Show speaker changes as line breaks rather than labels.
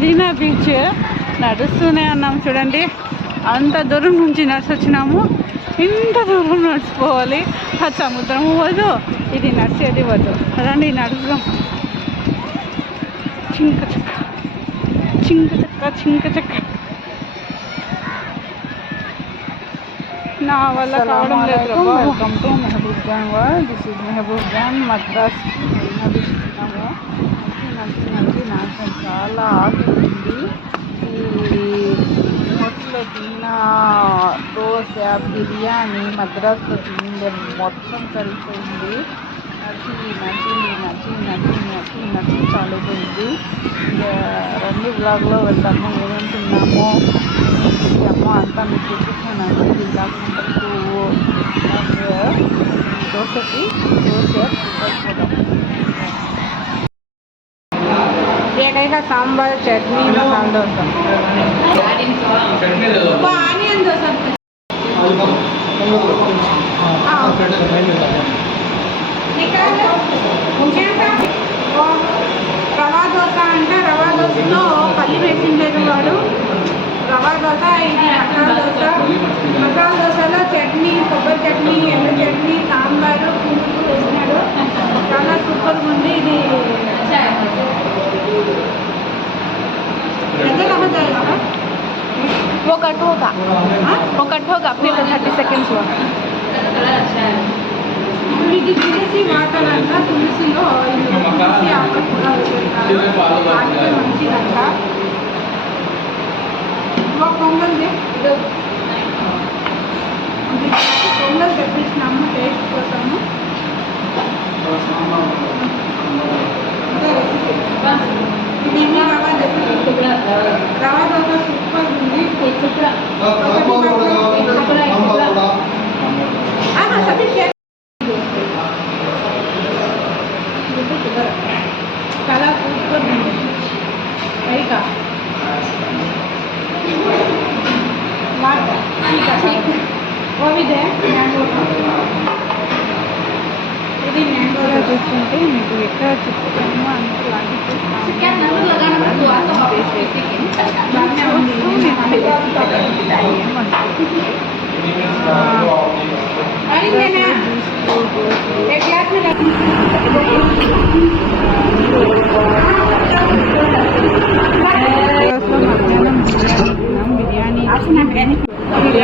Marina beach నడుస్తూనే ఉన్నాం చూడండి. అంత దూరం నుంచి నడిచి వచ్చినాము ఇంత దూరం నడిచిపోవాలి. ఆ సముద్రం పోదు ఇది నడిచేది వద్దు. రండి నడుస్తాం చింక చక్క చింక చక్క చింక చక్క. నా వల్ల కావడం లేదు welcome to Mehboob world this is Mehboob Khan Madras నడిచి నడిచి నాకు చాలా ఆగుతుంది హోటల్లో దోశ బిర్యానీ మద్రాస్లో తిండే మొత్తం కలిసిపోయింది నచ్చి నచ్చి నచ్చి నచ్చి నచ్చి నచ్చి చాలుపోయింది రెండు బ్లాగ్లో వెళ్తాము ఏమేమి తిన్నామో అమ్మ అంతా మీకు చూపిస్తున్నాను ఇది బ్లాగ్ నెంబర్ టూ. దోశకి దోశ పోదాం ఏకైక సాంబార్ చట్నీ దోశ. రవా దోశ. అంటే రవా దోశలో పల్లి వేసిండేది వాడు. రవా దోశ ఇది మసాలా దోశ. మసాలా దోశలో చట్నీ కొబ్బరి చట్నీ ఎల్ల చట్నీ సాంబారు పులుసు
कट होगा
हाँ?
वो कट होगा अपने को थर्टी सेकेंड्स में
ఇది తులసి వాటర్ అంట తులసిలో ఇది తులసి ఆకు కూడా వేస్తారు. ఆరోగ్యం మంచిదంట ఇది మ్యాంగోలో చూసుకుంటే మీకు ఎక్కడ చెప్తాము అంత బాగానే